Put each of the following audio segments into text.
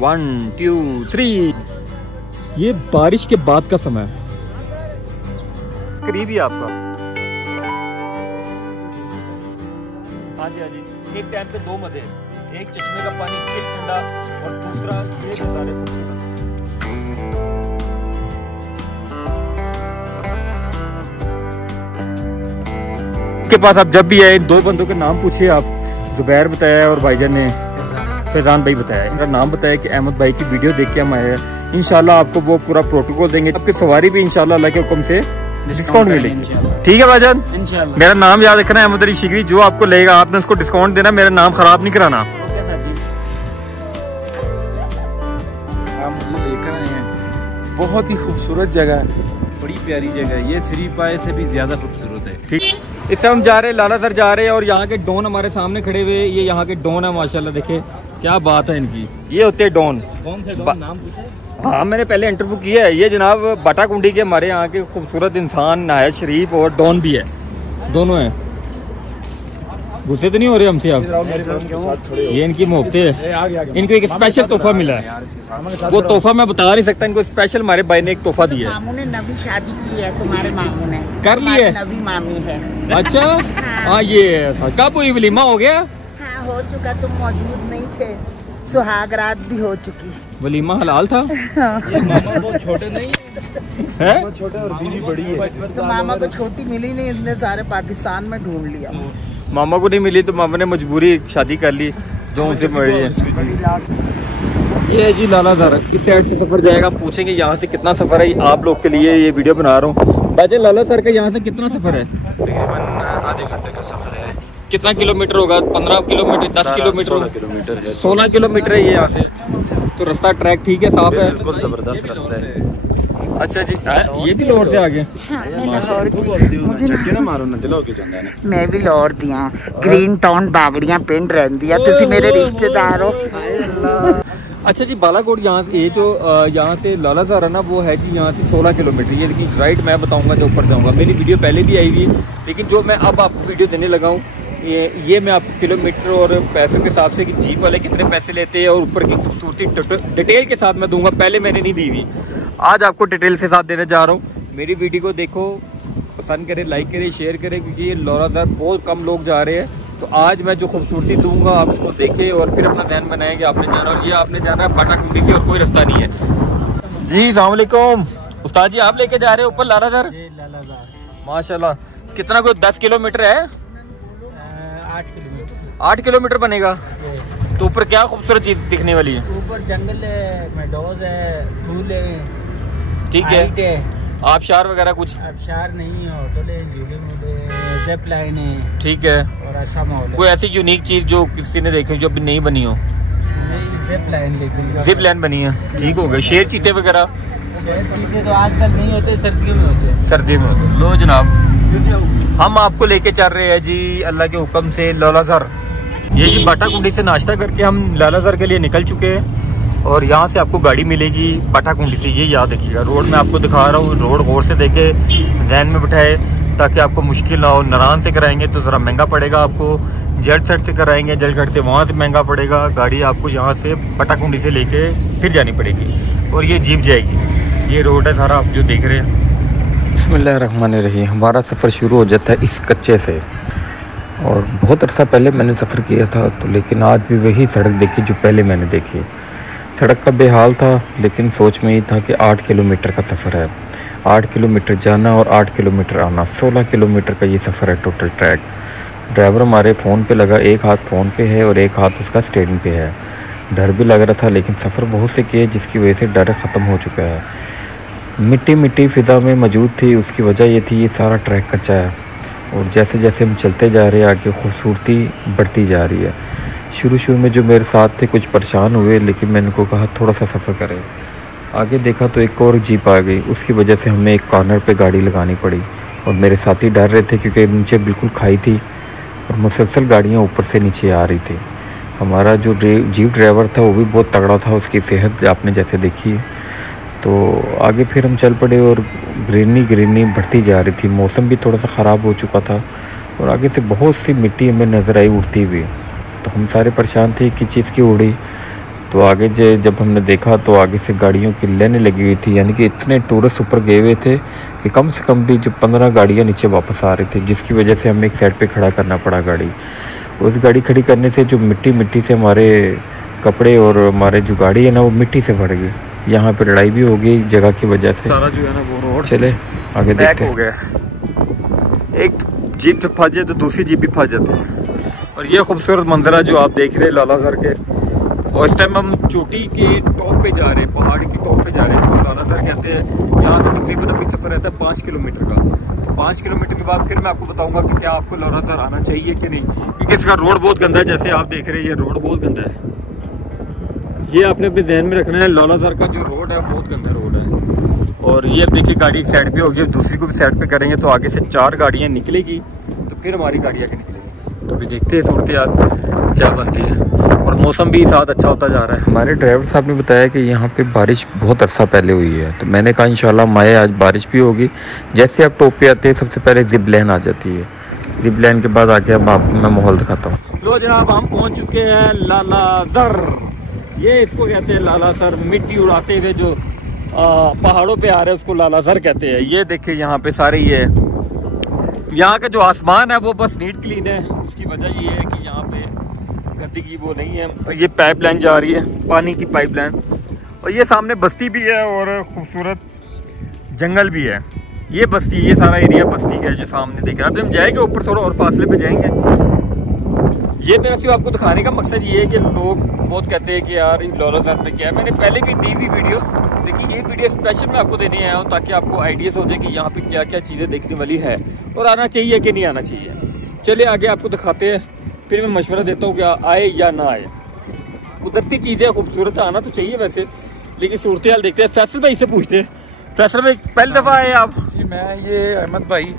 1 2 3। ये बारिश के बाद का समय है, करीब ही आपका। हाँ जी हाँ जी, एक टाइम पे दो मजे, एक चश्मे का पानी चिल ठंडा और दूसरा ये नज़ारे। के पास आप जब भी आए इन दो बंदों के नाम पूछिए आप। जुबैर बताया और भाईजान ने फैजान भाई बताया, इनका नाम बताया कि अहमद भाई की वीडियो देख के हम आए हैं। इंशाल्लाह आपको वो पूरा प्रोटोकॉल देंगे, आपकी सवारी भी इंशाल्लाह अल्लाह के हुक्म से डिस्काउंट मिलेगी। ठीक है भाईजान, मेरा नाम याद रखना है अहमद अली शिकरी। जो आपको लेगा आपने उसको डिस्काउंट देना, मेरा नाम खराब नहीं कराना। लेकर आए हैं, बहुत ही खूबसूरत जगह है, बड़ी प्यारी जगह है। ये श्री पाए से भी ज्यादा खूबसूरत है। ठीक, इस समय हम जा रहे हैं लाला सर जा रहे हैं और यहाँ के डॉन हमारे सामने खड़े हुए। ये यहाँ के डॉन है माशाल्लाह, देखे क्या बात है इनकी। ये होते हैं डॉन। कौन से डॉन, नाम पूछे? हाँ मैंने पहले इंटरव्यू किया है। ये जनाब बाटाकुंडी के हमारे यहाँ के खूबसूरत इंसान, नहायत शरीफ और डॉन भी है, दोनों हैं। गुस्से तो नहीं हो रहे हमसे आप? ये इनकी मोहब्बतें है। इनको एक स्पेशल तोहफा मिला है, वो तोहफा मैं बता नहीं सकता। इनको स्पेशल हमारे भाई ने एक तोहफा दिया है। मामू ने नवी शादी की है, तुम्हारे मामू ने कर ली है, नवी मामी है। अच्छा हाँ ये कब हुई, वलीमा हो गया? हाँ हो चुका, तुम मौजूद नहीं थे। सुहाग रात भी हो चुकी। वलीमा हलाल था? ये मामा बहुत छोटे नहीं है, छोटे और बीवी बड़ी है। तो मामा को छोटी मिली नहीं, इतने सारे पाकिस्तान में ढूंढ लिया। मामा को नहीं मिली तो मामा ने मजबूरी शादी कर ली जो उनसे मरी है। ये है जी लाला सर, इस साइड से सफर जाएगा। पूछेंगे यहाँ से कितना सफर है। आप लोग के लिए ये वीडियो बना रहा हूँ। भाईजान लाला सर का यहाँ से कितना सफर है? तकरीबन आधे घंटे का सफर है। कितना किलोमीटर होगा? 15 किलोमीटर, 10 किलोमीटर? 16 किलोमीटर है। 16 किलोमीटर है ये यहाँ से। तो रास्ता ट्रैक ठीक है, साफ है, बिल्कुल जबरदस्त रास्ता है। अच्छा जी, ये भी लाहौर से आगे? मैं भी लाहौर दिया, ग्रीन टाउन बागड़ियां पिंड रहंदी है, तुसी मेरे रिश्तेदार हो। अच्छा जी, बालाकोट यहाँ ये जो यहाँ से लाला सर है ना, वो है जी यहाँ से 16 किलोमीटर। ये देखिए राइट मैं बताऊँगा जो ऊपर जाऊँगा। मेरी वीडियो पहले भी आई हुई, लेकिन जो मैं अब आपको वीडियो देने लगा हूँ ये मैं आपको किलोमीटर और पैसों के हिसाब से कि जीप वाले कितने पैसे लेते हैं और ऊपर की खूबसूरती डिटेल के साथ मैं दूंगा। पहले मैंने नहीं दी हुई, आज आपको डिटेल के साथ देने जा रहा हूँ। मेरी वीडियो को देखो, पसंद करें, लाइक करें, शेयर करें, क्योंकि ये लाला सर बहुत कम लोग जा रहे हैं। तो आज मैं जो खूबसूरती दूंगा आप इसको देखें और फिर अपना ध्यान बनाएं कि आपने जाना। और ये आपने जाना है बाटाकुंडी से और कोई रास्ता नहीं है जी। अस्सलाम वालेकुम उस्ताद जी, आप लेके जा रहे हैं ऊपर लाला सर? माशाल्लाह। कितना कोई 10 किलोमीटर है? 8 किलोमीटर बनेगा। तो ऊपर क्या खूबसूरत चीज दिखने वाली है? ऊपर जंगल है, मेडोज है, फूल है, ठीक है। आबशार वगैरह कुछ? आबशार नहीं है, होटल है, झूले मूले, ज़िप लाइन है, ठीक है। और अच्छा माहौल है। कोई ऐसी यूनिक चीज जो किसी ने देखी जो अभी नहीं बनी हो? ज़िप लाइन बनी है, ठीक हो गया। शेर चीते वगैरह? शेर चीते तो आजकल नहीं होते, सर्दियों में होते हैं। सर्दी में होते। लो जनाब, हम आपको लेके चल रहे हैं जी अल्लाह के हुक्म से लाला सर। ये जी बाटाकुंडी से नाश्ता करके हम लाला सर के लिए निकल चुके हैं और यहाँ से आपको गाड़ी मिलेगी बाटाकुंडी से। ये याद रखिएगा, रोड मैं आपको दिखा रहा हूँ, रोड गौर से देखे, जहन में बिठाए ताकि आपको मुश्किल ना हो। नारायण से कराएंगे तो ज़रा महंगा पड़ेगा आपको, जलसट से कराएंगे, जलसट से वहाँ से महंगा पड़ेगा। गाड़ी आपको यहाँ से बाटाकुंडी से लेके फिर जानी पड़ेगी और ये जीप जाएगी। ये रोड है सारा आप जो देख रहे हैं। बिस्मिल्लाहिर्रहमानिर्रहीम। हमारा सफ़र शुरू हो जाता है इस कच्चे से, और बहुत अरसा पहले मैंने सफ़र किया था तो, लेकिन आज भी वही सड़क देखी जो पहले मैंने देखी। सड़क का बेहाल था, लेकिन सोच में ही था कि 8 किलोमीटर का सफ़र है, 8 किलोमीटर जाना और 8 किलोमीटर आना, 16 किलोमीटर का ये सफ़र है टोटल ट्रैक। ड्राइवर हमारे फ़ोन पे लगा, एक हाथ फ़ोन पे है और एक हाथ उसका स्टीयरिंग पे है। डर भी लग रहा था, लेकिन सफ़र बहुत से किए जिसकी वजह से डर ख़त्म हो चुका है। मिट्टी मिट्टी फ़िज़ा में मौजूद थी, उसकी वजह ये थी ये सारा ट्रैक कच्चा है और जैसे जैसे हम चलते जा रहे हैं आगे खूबसूरती बढ़ती जा रही है। शुरू में जो मेरे साथ थे कुछ परेशान हुए, लेकिन मैंने उनको कहा थोड़ा सा सफ़र करें। आगे देखा तो एक और जीप आ गई, उसकी वजह से हमें एक कॉर्नर पे गाड़ी लगानी पड़ी और मेरे साथी डर रहे थे क्योंकि नीचे बिल्कुल खाई थी और मुसलसल गाड़ियाँ ऊपर से नीचे आ रही थी। हमारा जो जीप ड्राइवर था वो भी बहुत तगड़ा था, उसकी सेहत आपने जैसे देखी है। तो आगे फिर हम चल पड़े और ग्रीनी बढ़ती जा रही थी। मौसम भी थोड़ा सा ख़राब हो चुका था और आगे से बहुत सी मिट्टी हमें नज़र आई उड़ती हुई। तो हम सारे परेशान थे कि चीज़ की उड़ी। तो आगे जब हमने देखा तो आगे से गाड़ियों की लाइनें लगी हुई थी, यानी कि इतने टूरिस्ट ऊपर गए हुए थे कि कम से कम भी जो 15 गाड़ियाँ नीचे वापस आ रही थी, जिसकी वजह से हमें एक साइड पे खड़ा करना पड़ा गाड़ी। उस गाड़ी खड़ी करने से जो मिट्टी से हमारे कपड़े और हमारे जो गाड़ी है ना वो मिट्टी से भर गई। यहाँ पे लड़ाई भी हो गई जगह की वजह से। सारा जो है ना वो रोड चले आगे देखते हो गया। एक जीप जब फंस जाए तो दूसरी जीप भी फंस जाती है। और ये खूबसूरत मंजरा जो आप देख रहे हैं लालासर के, और इस टाइम हम चोटी के टॉप पे जा रहे हैं, पहाड़ की टॉप पे जा रहे हैं, इसको लालासर कहते हैं। यहाँ से तकरीबन अभी सफ़र रहता है 5 किलोमीटर का। तो 5 किलोमीटर के बाद फिर मैं आपको बताऊंगा कि क्या आपको लालासर आना चाहिए कि नहीं, क्योंकि इसका रोड बहुत गंदा है। जैसे आप देख रहे हैं ये रोड बहुत गंदा है, ये आपने अपने जहन में रखना है। लालासर का जो रोड है बहुत गंदा रोड है। और ये अब देखिए गाड़ी एक साइड पे होगी, दूसरी को भी साइड पे करेंगे तो आगे से 4 गाड़ियाँ निकलेगी, तो फिर हमारी गाड़ी आगे निकलेगी। तो अभी देखते हैं सूरत हाल क्या बनती है। और मौसम भी साथ अच्छा होता जा रहा है। हमारे ड्राइवर साहब ने बताया कि यहाँ पे बारिश बहुत अरसा पहले हुई है, तो मैंने कहा इंशाल्लाह माए आज बारिश भी होगी। जैसे आप टॉप पे आते हैं सबसे पहले जिप लाइन आ जाती है, जिप लाइन के बाद आके अब आपको मैं माहौल दिखाता हूँ। लो जनाब हम पहुँच चुके हैं लालासर। ये इसको कहते हैं लालासर, मिट्टी उड़ाते हुए जो पहाड़ों पे आ रहे हैं उसको लालासर कहते हैं। ये देखिए यहाँ पे सारे ये यहाँ का जो आसमान है वो बस नीट क्लीन है। उसकी वजह ये है कि यहाँ पे गंदगी वो नहीं है। और ये पाइपलाइन जा रही है, पानी की पाइपलाइन, और ये सामने बस्ती भी है और खूबसूरत जंगल भी है। ये बस्ती, ये सारा एरिया बस्ती का है जो सामने देख रहे हैं। अभी हम जाएंगे ऊपर, थोड़ा और फासले पे जाएंगे। ये मेरा सिर्फ आपको दिखाने का मकसद ये है कि लोग बहुत कहते हैं कि यार लालासर में क्या है। मैंने पहले भी दी हुई वीडियो, लेकिन ये वीडियो स्पेशल मैं आपको देने आया हूँ ताकि आपको आइडियाज हो जाए कि यहाँ पे क्या क्या चीज़ें देखने वाली है और आना चाहिए कि नहीं आना चाहिए। चलिए आगे आपको दिखाते हैं, फिर मैं मशवरा देता हूँ कि आए या ना आए। कुदरती चीज़ें खूबसूरत आना तो चाहिए वैसे, लेकिन सूरत हाल देखते हैं। फैसल भाई से पूछते हैं। फैसल भाई पहली दफ़ा आए आप? जी मैं ये अहमद भाई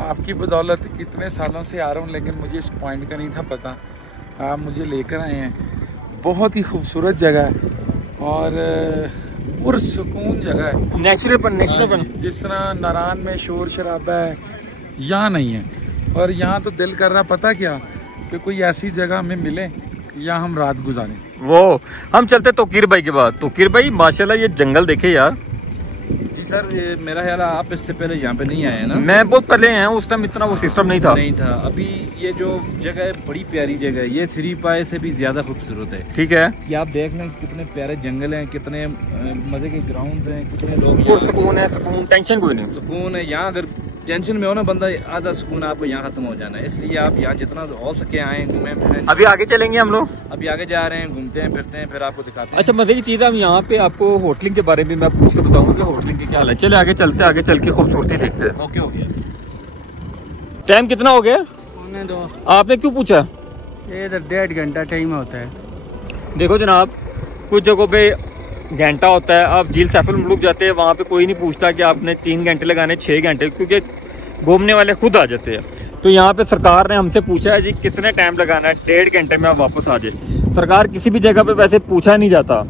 आपकी बदौलत कितने सालों से आ रहा हूँ, लेकिन मुझे इस पॉइंट का नहीं था पता। आप मुझे लेकर आए हैं। बहुत ही खूबसूरत जगह है और पुरसुकून जगह है। नेचुरल जिस तरह नारायण में शोर शराबा है यहाँ नहीं है। और यहाँ तो दिल कर रहा पता क्या कि कोई ऐसी जगह हमें मिले या हम रात गुजारें। वो हम चलते तोकीर भाई के बाद। तोकीर भाई माशाल्लाह ये जंगल देखे यार। जी सर ये मेरा ख्याल है आप इससे पहले यहाँ पे नहीं आए हैं ना? मैं बहुत पहले आया हूँ, उस टाइम इतना वो सिस्टम नहीं था। अभी ये जो जगह है बड़ी प्यारी जगह है। ये सिरीपाए से भी ज्यादा खूबसूरत है। ठीक है, ये आप देख लें कितने प्यारे जंगल हैं, कितने मजे के ग्राउंड हैं, कितने लोग। सुकून है, सुकून, टेंशन कोई नहीं। सुकून है यहाँ। अगर टेंशन में हो ना बंदा, आधा सुकून आपको यहाँ खत्म हो जाना है। इसलिए आप यहाँ जितना हो सके आए, घूमें फिरें। अभी आगे चलेंगे हम लोग, अभी आगे जा रहे हैं, घूमते हैं फिरते हैं, फिर आपको दिखाते हैं। अच्छा मजे की चीज़ है। हम यहाँ पे आपको होटलिंग के बारे में मैं पूछ के बताऊंगा कि होटलिंग के क्या हाल है। चले आगे चलते हैं, आगे चल के खूबसूरती देखते हैं। ओके हो गया। टाइम कितना हो गया? आपने क्यों पूछा? इधर 1.5 घंटा टाइम होता है। देखो जनाब, कुछ जगहों पे घंटा होता है। आप झील सैफुल मुल्क जाते हैं, वहाँ पे कोई नहीं पूछता कि आपने 3 घंटे लगाने 6 घंटे, क्योंकि घूमने वाले खुद आ जाते हैं। तो यहाँ पे सरकार ने हमसे पूछा है जी कितने टाइम लगाना है, 1.5 घंटे में आप वापस आ जाए। सरकार किसी भी जगह पे वैसे पूछा नहीं जाता।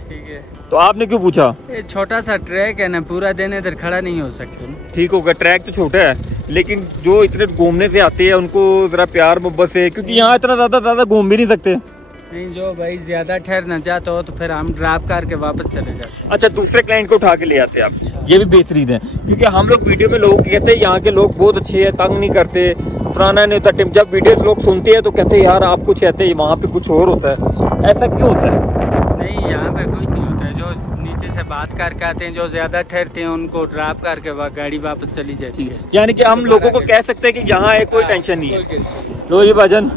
ठीक है, तो आपने क्यों पूछा? ये छोटा सा ट्रैक है ना, पूरा दिन इधर खड़ा नहीं हो सकते। ठीक होगा, ट्रैक तो छोटा है, लेकिन जो इतने घूमने से आते हैं उनको जरा प्यार मोहब्बत से, क्योंकि यहाँ इतना ज्यादा घूम भी नहीं सकते। नहीं, जो भाई ज्यादा ठहरना चाहते हो तो फिर हम ड्रॉप करके वापस चले जाते। अच्छा, दूसरे क्लाइंट को उठा के ले आते हैं आप, ये भी बेहतरीन है। क्योंकि हम लोग वीडियो में लोग कहते हैं यहाँ के लोग बहुत अच्छे हैं, तंग नहीं करते, फलाना नहीं होता। जब वीडियो लोग सुनते हैं तो कहते हैं यार आप कुछ कहते हैं, वहाँ पे कुछ और होता है। ऐसा क्यों होता है? नहीं, यहाँ पे कुछ नहीं होता है। जो नीचे से बात करके आते हैं, जो ज्यादा ठहरते हैं उनको ड्रॉप करके गाड़ी वापस चली जाती है। यानी कि हम लोगों को कह सकते हैं कि यहाँ है, कोई टेंशन नहीं है। लो ये भाजन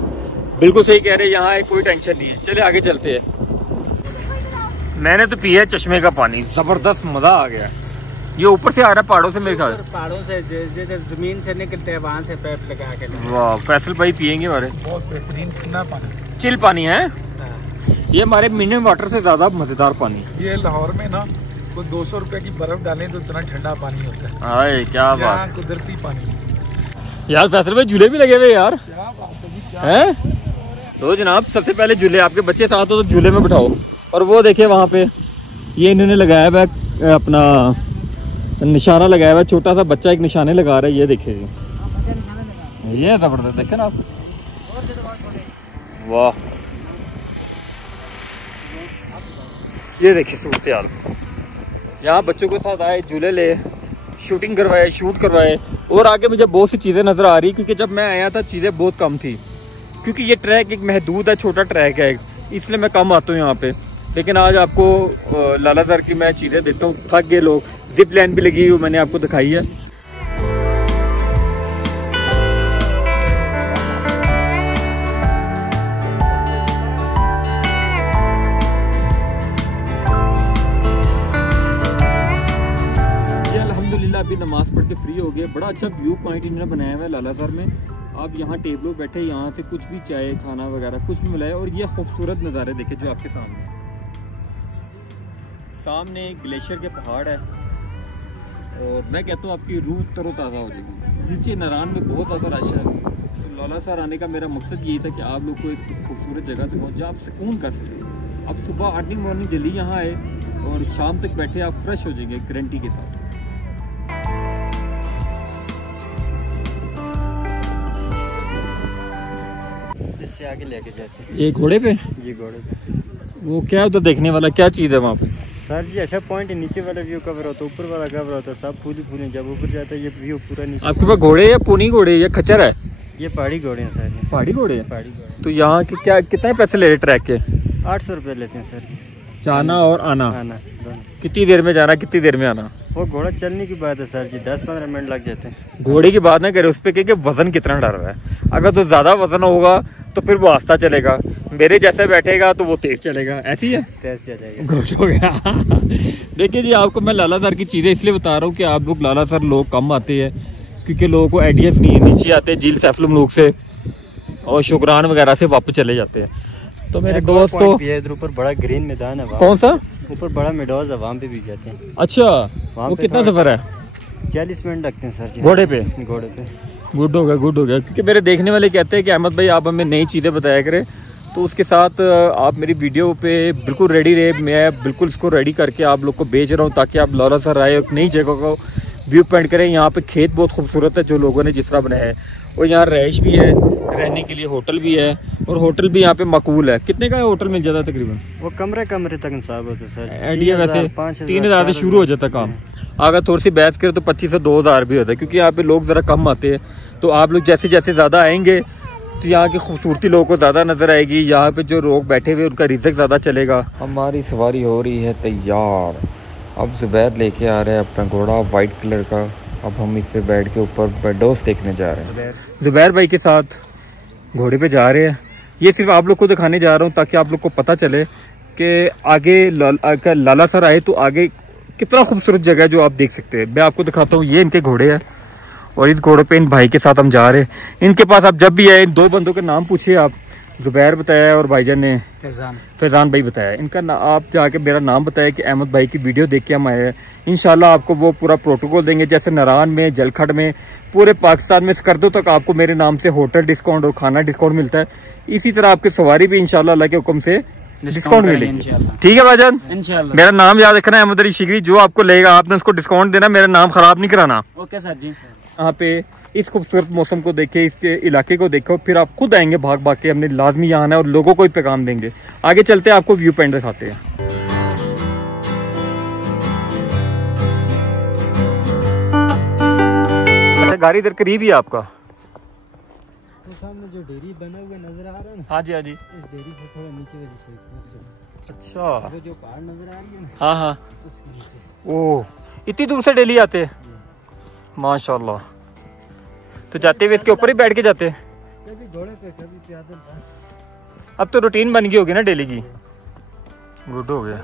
बिल्कुल सही कह रहे हैं, यहाँ है, कोई टेंशन नहीं है। चले आगे चलते हैं। मैंने तो पिया है चश्मे का पानी, जबरदस्त मजा आ गया। ये ऊपर से आ रहा है पहाड़ों से, मेरे ख्याल पहाड़ों से जमीन से निकलते हैं, वहाँ से पाइप लगा के। वाह, फैसल भाई पियेंगे हमारे, बहुत बेहतरीन ठंडा पानी, चिल पानी है। ये हमारे मिनरल वाटर से ज्यादा मजेदार पानी। ये लाहौर में ना कोई 200 रुपए की बर्फ डालें तो इतना ठंडा पानी होता है। हाय क्या बात, कुदरती पानी। यार फैसल भाई झूले भी लगे हुए यार, हैं? तो जनाब सबसे पहले झूले, आपके बच्चे साथ हो तो झूले में बिठाओ। और वो देखिए वहाँ पे ये इन्होंने लगाया हुआ है, अपना निशाना लगाया हुआ है। छोटा सा बच्चा एक निशाने लगा रहा है, ये देखिए जी, ये जबरदस्त देखे ना आप। वाह, ये देखिए सूरत हाल। यहाँ बच्चों के साथ आए, झूले ले, शूटिंग करवाए, शूट करवाए। और आगे मुझे बहुत सी चीज़ें नज़र आ रही, क्योंकि जब मैं आया था चीज़ें बहुत कम थी, क्योंकि ये ट्रैक एक महदूद है, छोटा ट्रैक है, इसलिए मैं कम आता हूँ यहाँ पे। लेकिन आज आपको लालासर की मैं चीज़ें देता हूँ। थक गए लोग, जिप लाइन भी लगी हुई मैंने आपको दिखाई है। अभी नमाज पढ़ के फ्री हो गए। बड़ा अच्छा व्यू पॉइंट इन्होंने बनाया हुआ है लालासर में। आप यहाँ टेबलों बैठे, यहाँ से कुछ भी चाय खाना वगैरह कुछ भी मिलाए। और ये खूबसूरत नज़ारे देखे जो आपके सामने ग्लेशियर के पहाड़ है। और मैं कहता हूँ आपकी रूह तरोताज़ा हो जाएगी। नीचे नारायण में बहुत ज़्यादा रश है, तो लालासर आने का मेरा मकसद यही था कि आप लोग को एक खूबसूरत जगह दिखाऊँ जहाँ आप सुकून कर सकें। आप सुबह अर्ली मॉर्निंग जल्दी यहाँ आए और शाम तक बैठे आप फ्रेश हो जाएंगे गारंटी के साथ। इससे आगे लेके जाते हैं। ये घोड़े पे? जी घोड़े पे। वो क्या उधर देखने वाला क्या चीज़ है वहाँ पे? सर जी अच्छा पॉइंट है, नीचे वाला व्यू कवर होता है, ऊपर वाला कवर होता है, सब फूल ही फूल। जब ऊपर जाता है ये व्यू पूरा नीचे। आपके पास घोड़े या पूनी घोड़े या खच्चर है? ये पहाड़ी घोड़े हैं सर। पहाड़ी घोड़े हैं? पहाड़ी घोड़े। तो यहाँ के क्या कितने पैसे ले रहे ट्रैक के? 800 रुपये लेते हैं सर जी। जाना और आना दोनों। कितनी देर में जाना, कितनी देर में आना? वो घोड़ा चलने की बात है सर जी, 10-15 मिनट लग जाते हैं। घोड़े की बात ना करे, उस पर कि वजन कितना डर रहा है। अगर तो ज़्यादा वजन होगा तो फिर वो आस्ता चलेगा, मेरे जैसे बैठेगा तो वो तेज चलेगा। ऐसी है, तेज चलेगा। गुड हो गया। देखिए जी, आपको मैं लालासर की चीज़ें इसलिए बता रहा हूँ कि आप लोग लालासर लोग कम आते हैं, क्योंकि लोगों को आइडियाज़ नहीं है। नीचे आते हैं झील सैफुल मलूक से और शुक्रान वगैरह से वापस चले जाते हैं। तो मेरे दोस्त तो इधर ऊपर बड़ा ग्रीन मैदान है। कौन सा? ऊपर बड़ा मेडोज है, वहाँ पे भी जाते हैं। अच्छा, वो कितना सफ़र है? 40 मिनट लगते हैं सर जी। घोड़े पे? घोड़े पे। गुड हो गया, गुड हो गया। क्योंकि मेरे देखने वाले कहते हैं कि अहमद भाई आप हमें नई चीज़ें बताया करें, तो उसके साथ आप मेरी वीडियो पे बिल्कुल रेडी रहे। मैं बिल्कुल इसको रेडी करके आप लोग को भेज रहा हूँ, ताकि आप लालासर आए, एक नई जगह को व्यू पॉइंट करें। यहाँ पे खेत बहुत खूबसूरत है जो लोगों ने जिस तरह बनाया है, और यहाँ रहाइश भी है, रहने के लिए होटल भी है, और होटल भी यहाँ पे मकबूल है। कितने का होटल मिल जाता है तकरीबन? वो कमरे तक हिसाब होता है सर। आइडिया वैसे 3000 से शुरू हो जाता काम। अगर थोड़ी सी बहस करें तो 25 से 2000 भी होता है, क्योंकि यहाँ पे लोग ज़रा कम आते हैं। तो आप लोग जैसे जैसे ज़्यादा आएंगे तो यहाँ की खूबसूरती लोगों को ज़्यादा नज़र आएगी। यहाँ पे जो लोग बैठे हुए उनका रिज़्क ज़्यादा चलेगा। हमारी सवारी हो रही है तैयार। अब ज़ुबैर लेके आ रहे हैं अपना घोड़ा वाइट कलर का। अब हम इस पे बैठ के ऊपर बेडोस देखने जा रहे हैं। ज़ुबैर भाई के साथ घोड़े पे जा रहे हैं। ये सिर्फ आप लोग को दिखाने जा रहा हूँ ताकि आप लोग को पता चले कि आगे लालासर आए तो आगे कितना खूबसूरत जगह है जो आप देख सकते हैं। मैं आपको दिखाता हूँ, ये इनके घोड़े हैं और इस घोड़े पे इन भाई के साथ हम जा रहे हैं। इनके पास आप जब भी आए इन दो बंदों के नाम पूछिए आप। ज़ुबैर बताया और भाईजान ने फैज़ान भाई बताया। इनका आप जाके मेरा नाम बताया कि अहमद भाई की वीडियो देख के हम आए हैं। इंशाल्लाह आपको वो पूरा प्रोटोकॉल देंगे, जैसे नारायण में, जलखड़ में, पूरे पाकिस्तान में स्कर्दों तक आपको मेरे नाम से होटल डिस्काउंट और खाना डिस्काउंट मिलता है। इसी तरह आपकी सवारी भी इंशाल्लाह अल्लाह के हुक्म से डिस्काउंट मिलेगी। ठीक है भाईजान, मेरा नाम याद रखना है अहमद अली शिगरी। जो आपको लेगा आपने उसको डिस्काउंट देना, मेरा नाम खराब नहीं कराना। ओके सर जी। यहाँ पे इस खूबसूरत मौसम को देखे, इसके इलाके को देखो, फिर आप खुद आएंगे भाग भाग के। हमने लाजमी यहाँ आना है और लोगों को भी पैगाम देंगे। आगे चलते हैं, आपको व्यू पॉइंट दिखाते हैं। अच्छा, गाड़ी इधर करीब ही है आपका? तो सामने जो डेयरी बना हुआ नजर आ रहा है ना? हाँ जी, हाँ जी। इस डेयरी से थोड़ा नीचे वाली साइड। अच्छा, जो पहाड़ नजर आ रही है ना? हाँ हाँ। ओह, इतनी दूर से डेली आते हैं? माशाल्लाह। तो जाते हुए इसके ऊपर ही बैठ के जाते हैं? कभी घोड़े पे, कभी पैदल। अब तो रूटीन बन गई होगी ना डेली की। गुड हो गया।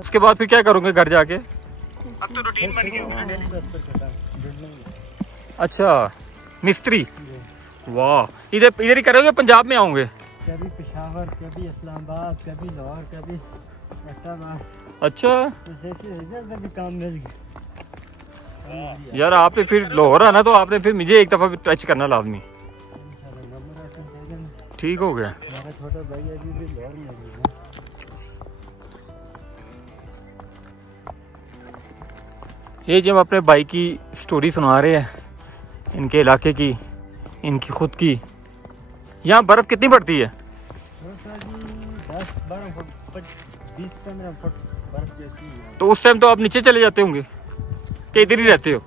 उसके बाद फिर क्या करोगे घर जाके? अब तो रूटीन बन गई होगी ना। अच्छा, मिस्त्री। वाह, इधर ही करोगे? पंजाब में आओगे? कभी पेशावर, कभी इस्लामाबाद, कभी लाहौर, कभी इस्लामाबाद। अच्छा, कभी काम मिल गया यार। आपने फिर लाहौर आना तो आपने फिर मुझे एक दफ़ा भी टच करना लाजमी। ठीक हो गया। छोटा भाई अभी भी लाहौर में है। ये जब अपने भाई की स्टोरी सुना रहे हैं, इनके इलाके की, इनकी खुद की। यहाँ बर्फ़ कितनी पड़ती है? 10-12 फुट, 20-15 फुट। बर्फ जैसी है। तो उस टाइम तो आप नीचे चले जाते होंगे कि इधर ही रहते हो?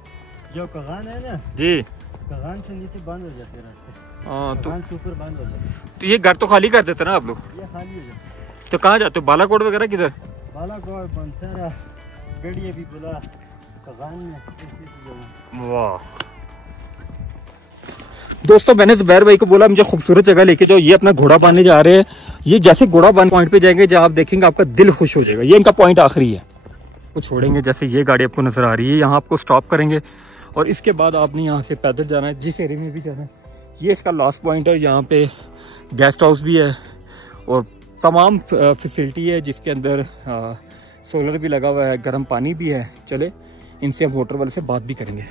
जो कगान है ना, जी, कगान से नीचे बंद हो जाते हैं रास्ते। हाँ। कगान से ऊपर बंद हो जाते हैं। तो ये घर तो खाली कर देते ना आप लोग? ये खाली हो जाता है। तो कहाँ जाते हो, बालाकोट वगैरह किधर? बालाकोट, बंसरा, गड़िया भी बुला, कगान में ऐसी जगह। वाह दोस्तों, मैंने जुबैर भाई को बोला मुझे खूबसूरत जगह लेके जाओ। ये अपना घोड़ा बांधने जा रहे हैं। ये जैसे घोड़ा बांध पॉइंट पे जाएंगे, जहाँ आप देखेंगे आपका दिल खुश हो जाएगा। ये इनका पॉइंट आखिरी है। वो छोड़ेंगे, जैसे ये गाड़ी आपको नजर आ रही है, यहाँ आपको स्टॉप करेंगे और इसके बाद आपने यहाँ से पैदल जाना है, जिस एरिया में भी जाना है। ये इसका लास्ट पॉइंट है। यहाँ पे गेस्ट हाउस भी है और तमाम फैसिलिटी है, जिसके अंदर सोलर भी लगा हुआ है, गर्म पानी भी है। चले इनसे हम होटल वाले से बात भी करेंगे।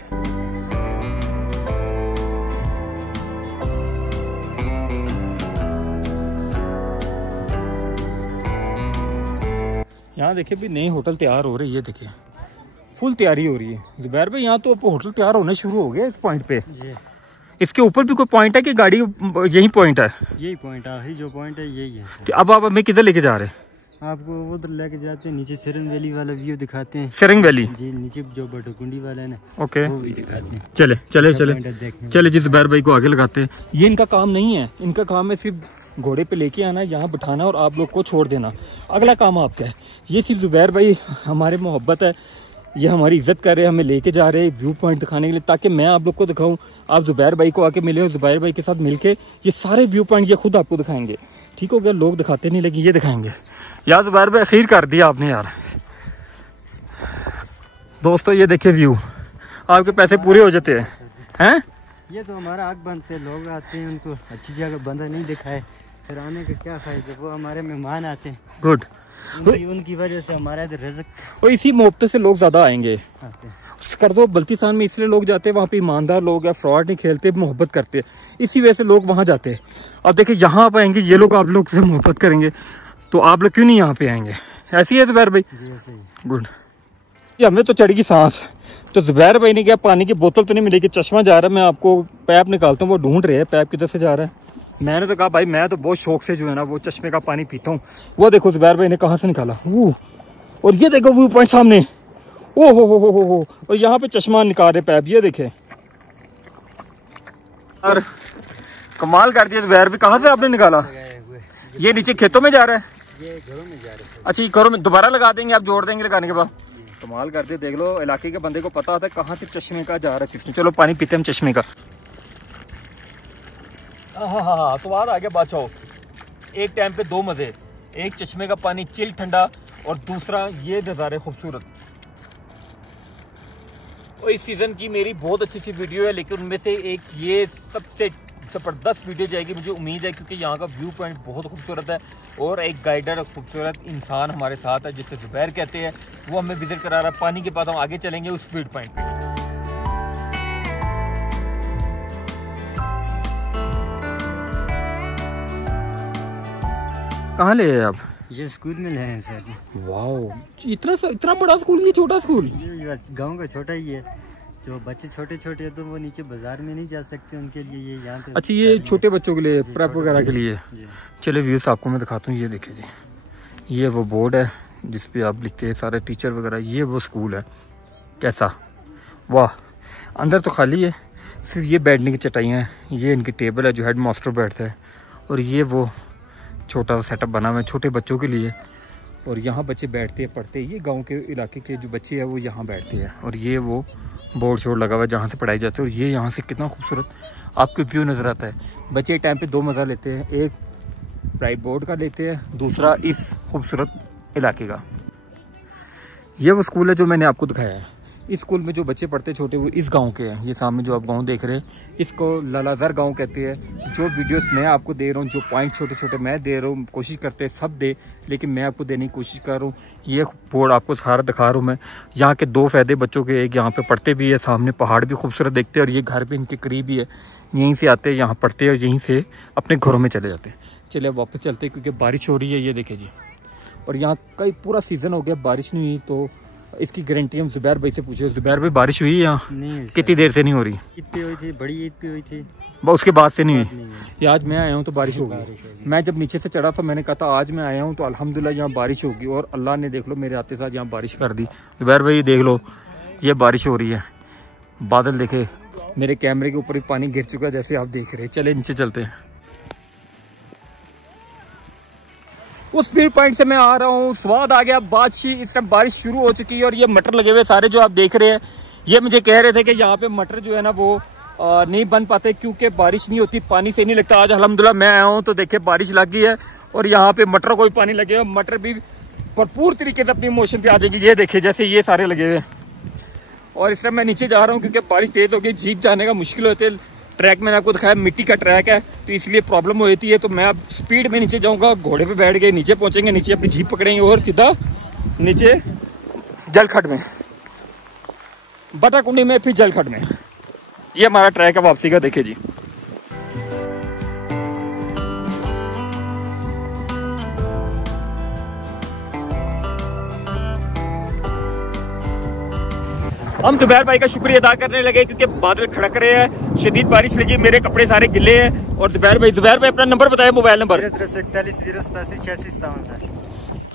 यहाँ देखिए भी नई होटल तैयार हो रही है। देखिए फुल तैयारी हो रही है। जुबैर भाई यहाँ तो होटल तैयार होने शुरू हो गया इस पॉइंट पे। जी। इसके ऊपर भी कोई पॉइंट है कि गाड़ी यही पॉइंट है? यही पॉइंट है, जो पॉइंट है यही है। तो अब आप हमें किधर लेके जा रहे हैं? आपको उधर लेके जाते हैं, नीचे सिरंग वैली वाला व्यू दिखाते हैं। सिरंग वैली? जी, नीचे जो बटकुंडी वाला है ना, ओके, वो भी दिखाते हैं। चले चले चले देखने चले जी, जुबैर भाई को आगे लगाते हैं। ये इनका काम नहीं है। इनका काम है सिर्फ घोड़े पे लेके आना, यहाँ बिठाना और आप लोग को छोड़ देना। अगला काम आपका है। ये सिर्फ जुबैर भाई हमारे मोहब्बत है, ये हमारी इज्जत कर रहे हैं, हमें लेके जा रहे हैं व्यू पॉइंट दिखाने के लिए, ताकि मैं आप लोग को दिखाऊं। आप जुबैर भाई को आके मिले और जुबैर भाई के साथ मिलके ये सारे व्यू पॉइंट ये खुद आपको दिखाएंगे। ठीक हो गया? लोग दिखाते नहीं, लेकिन ये दिखाएंगे। यार जुबैर भाई अखीर कर दिया आपने यार। दोस्तों ये देखिए व्यू, आपके पैसे पूरे हो जाते हैं। ये तो हमारा हक बनते हैं। लोग आते हैं, उनको अच्छी जगह बंदा नहीं दिखाए, फिर आने का क्या फायदा। वो हमारे मेहमान आते हैं, गुड। उनकी वजह से हमारा इधर रिज़्क और इसी मोहब्बत से लोग ज्यादा आएंगे। आते हैं। कर दो बल्तिस्तान में इसलिए लोग जाते हैं, वहाँ पे ईमानदार लोग हैं, फ्रॉड नहीं खेलते, मोहब्बत करते हैं, इसी वजह से लोग वहाँ जाते हैं। अब देखिए यहाँ आप आएंगे, ये लोग आप लोग से मोहब्बत करेंगे, तो आप लोग क्यों नहीं यहाँ पे आएंगे? ऐसी है जुबैर भाई? गुड। ये हमें तो चढ़ेगी सांस। तो जुबैर भाई ने क्या, पानी की बोतल तो नहीं मिलेगी, चश्मा जा रहा है। मैं आपको पैप निकालता हूँ, वो ढूंढ रहे हैं पैप किधर से जा रहा है। मैंने तो कहा भाई मैं तो बहुत शौक से जो है ना वो चश्मे का पानी पीता हूँ। वो देखो जुबैर भाई ने कहाँ से निकाला। और ये देखो व्यू पॉइंट सामने। ओ हो। और यहाँ पे चश्मा निकाल रहे पैप, ये देखे। और कमाल कर दिया जुबैर भाई, कहाँ से आपने निकाला? ये नीचे खेतों में जा रहा है? ये घरों में जा रहे हैं। अच्छा, ये घरों में दोबारा लगा देंगे आप, जोड़ देंगे लगाने के बाद? कमाल कर दिया। देख लो, इलाके के बंदे को पता होता है कहाँ से चश्मे का जा रहा है सिस्टम। चलो पानी पीते हम चश्मे का। हाँ, स्वाद आ गया बादशाह। एक टाइम पे दो मजे, एक चश्मे का पानी चिल ठंडा और दूसरा ये नज़ारे खूबसूरत। और इस सीजन की मेरी बहुत अच्छी वीडियो है, लेकिन उनमें से एक ये सबसे ज़बरदस्त वीडियो जाएगी, मुझे उम्मीद है, क्योंकि यहाँ का व्यू पॉइंट बहुत खूबसूरत है और एक गाइडर खूबसूरत इंसान हमारे साथ है जिसे जुबैर कहते हैं, वो हमें विजिट करा रहा है। पानी के बाद हम आगे चलेंगे उस व्यू पॉइंट पे। कहाँ ले आए आप? ये स्कूल में ले हैं सर जी। वाह, इतना बड़ा स्कूल, ये छोटा स्कूल? ये गांव का छोटा ही है। जो बच्चे छोटे छोटे हैं तो वो नीचे बाजार में नहीं जा सकते, उनके लिए ये यहाँ पे। अच्छा, ये छोटे बच्चों के लिए, प्रेप वगैरह के लिए। चले व्यूज आपको मैं दिखाता हूँ। ये देखिए जी, ये वो बोर्ड है जिस पे आप लिखते हैं सारे टीचर वगैरह। ये वो स्कूल है। कैसा, वाह। अंदर तो खाली है, सिर्फ ये बैठने की चटाइयाँ हैं, ये इनकी टेबल है जो हेड मास्टर बैठता है, और ये वो छोटा सा सेटअप बना हुआ है छोटे बच्चों के लिए। और यहाँ बच्चे बैठते हैं, पढ़ते हैं। ये गांव के इलाके के जो बच्चे हैं वो यहाँ बैठते हैं। और ये वो बोर्ड शोर्ड लगा हुआ है जहाँ से पढ़ाई जाती है। और ये यहाँ से कितना खूबसूरत आपको व्यू नज़र आता है। बच्चे टाइम पे दो मज़ा लेते हैं, एक प्राइवेट बोर्ड का लेते हैं, दूसरा इस खूबसूरत इलाके का। ये वो स्कूल है जो मैंने आपको दिखाया है। इस स्कूल में जो बच्चे पढ़ते छोटे वो इस गांव के हैं। ये सामने जो आप गांव देख रहे हैं, इसको लालाजर गांव कहते हैं। जो वीडियोस मैं आपको दे रहा हूँ, जो पॉइंट छोटे छोटे मैं दे रहा हूँ, कोशिश करते हैं सब दे, लेकिन मैं आपको देने की कोशिश कर रहा हूँ। ये बोर्ड आपको सारा दिखा रहा हूँ मैं। यहाँ के दो फ़ायदे बच्चों के, एक यहाँ पे पढ़ते भी है, सामने पहाड़ भी खूबसूरत देखते हैं, और ये घर भी इनके करीब ही है। यहीं से आते हैं, यहाँ पढ़ते हैं और यहीं से अपने घरों में चले जाते हैं। चलिए वापस चलते हैं क्योंकि बारिश हो रही है। ये देखे जी, और यहाँ कई पूरा सीज़न हो गया बारिश नहीं हुई, तो इसकी गारंटी हम जुबैर भाई से पूछे। जुबैर भाई बारिश हुई है यहाँ? नहीं कितनी देर से नहीं हो रही? ईद पे हुई थी, बड़ी ईद पे हुई थी, बस उसके बाद से नहीं हुई। नहीं हुई। ये आज मैं आया हूँ तो बारिश होगी। मैं जब नीचे से चढ़ा तो मैंने कहा था आज मैं आया हूँ तो अल्हम्दुलिल्लाह यहाँ बारिश होगी, और अल्लाह ने देख लो मेरे आते साथ यहाँ बारिश कर दी। जुबैर भाई देख लो, ये बारिश हो रही है, बादल देखे, मेरे कैमरे के ऊपर भी पानी गिर चुका है जैसे आप देख रहे हैं। चले नीचे चलते हैं। उस व्यू पॉइंट से मैं आ रहा हूँ, स्वाद आ गया बादशी। इस टाइम बारिश शुरू हो चुकी है और ये मटर लगे हुए सारे जो आप देख रहे हैं, ये मुझे कह रहे थे कि यहाँ पे मटर जो है ना वो नहीं बन पाते क्योंकि बारिश नहीं होती, पानी से नहीं लगता। आज अल्हम्दुलिल्लाह मैं आया हूँ तो देखिए बारिश लग गई है और यहाँ पे मटर को भी पानी लगे हुए, मटर भी भरपूर तरीके से अपनी मोशन पे आ जाएगी। ये देखिए जैसे ये सारे लगे हुए हैं। और इस टाइम मैं नीचे जा रहा हूँ क्योंकि बारिश तेज हो गई, जीप जाने का मुश्किल होते है। ट्रैक मैंने आपको दिखाया मिट्टी का ट्रैक है तो इसलिए प्रॉब्लम हो जाती है। तो मैं अब स्पीड में नीचे जाऊंगा, घोड़े पे बैठ के नीचे पहुंचेंगे, नीचे अपनी जीप पकड़ेंगे और सीधा नीचे जलखड में, बटाकुंडी में, फिर जलखड में। ये हमारा ट्रैक है वापसी का, देखिए जी। हम जुबैर भाई का शुक्रिया अदा करने लगे क्योंकि बादल खड़क रहे हैं, शदीद बारिश लगी, मेरे कपड़े सारे गिले हैं। और जुबैर भाई अपना नंबर बताएं, मोबाइल नंबर। 041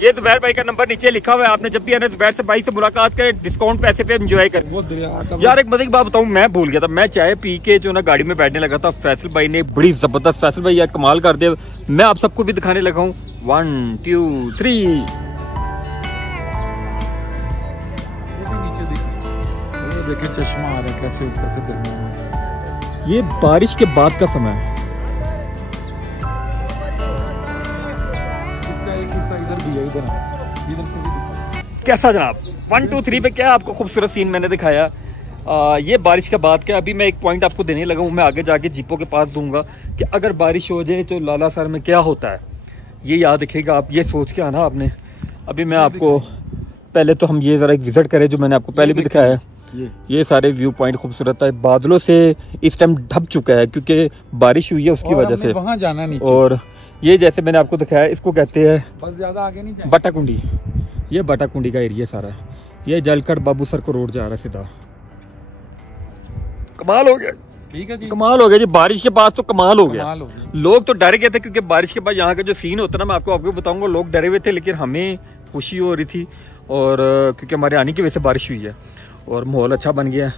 ये जुबैर भाई का नंबर नीचे लिखा हुआ है, आपने जब भी आना जुबैर से भाई से मुलाकात करें, डिस्काउंट पैसे पे एंजॉय करें। यार एक मजे की बात बताऊं, मैं भूल गया था, मैं चाय पी के जो ना गाड़ी में बैठने लगा था, फैसल भाई ने बड़ी जबरदस्त, फैसल भाई यार कमाल कर दे, मैं आप सबको भी दिखाने लगा हूँ। 1 2 3 देखिए चश्मा आ रहा है कैसे ऊपर से देखना। ये बारिश के बाद का समय है। इसका एक हिस्सा इधर भी है, इधर से भी दिखा। कैसा जनाब 1 2 3 पे क्या आपको खूबसूरत सीन मैंने दिखाया। ये बारिश के बाद का। अभी मैं एक पॉइंट आपको देने लगा हूँ, मैं आगे जाके जीपों के पास दूंगा कि अगर बारिश हो जाए तो लाला सर में क्या होता है, ये याद रखिएगा आप, ये सोच के आना आपने। अभी मैं आपको पहले तो हम ये ज़रा एक विजिट करें जो मैंने आपको पहले भी दिखाया है। ये सारे व्यू पॉइंट खूबसूरत है, बादलों से इस टाइम ढक चुका है क्योंकि बारिश हुई है उसकी वजह से। वहाँ जाना नीचे। और ये जैसे मैंने आपको दिखाया, इसको कहते हैं बस ज्यादा आगे नहीं जाए, बटाकुंडी। ये बटाकुंडी का एरिया सारा है। ये जलखड बाबू सर को रोड जा रहा है सीधा। कमाल हो गया, ठीक है जी, कमाल हो गया जी। बारिश के पास तो कमाल हो गया। कमाल हो गया। लोग तो डर गए थे क्योंकि बारिश के बाद यहाँ का जो सीन होता है ना, मैं आपको बताऊंगा, लोग डरे हुए थे लेकिन हमें खुशी हो रही थी। और क्योंकि हमारे आने की वजह से बारिश हुई है और माहौल अच्छा बन गया है।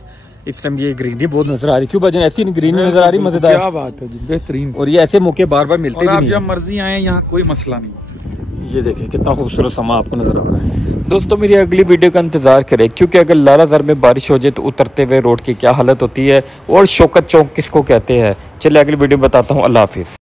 इस टाइम ये ग्रीनरी बहुत नजर आ रही, क्यों भाईजान ऐसी ग्रीनरी नजर आ रही, मजेदार। क्या बात है जी, बेहतरीन। और ये ऐसे मौके बार बार मिलते भी आप नहीं। जब मर्जी आए, यहाँ कोई मसला नहीं। ये देखिए कितना खूबसूरत समा आपको नजर आ रहा है। दोस्तों मेरी अगली वीडियो का इंतजार करें क्योंकि अगर लालाज़र में बारिश हो जाए तो उतरते हुए रोड की क्या हालत होती है और शौकत चौक किसको कहते हैं। चलिए अगली वीडियो में बताता हूँ। अल्लाह हाफिज़।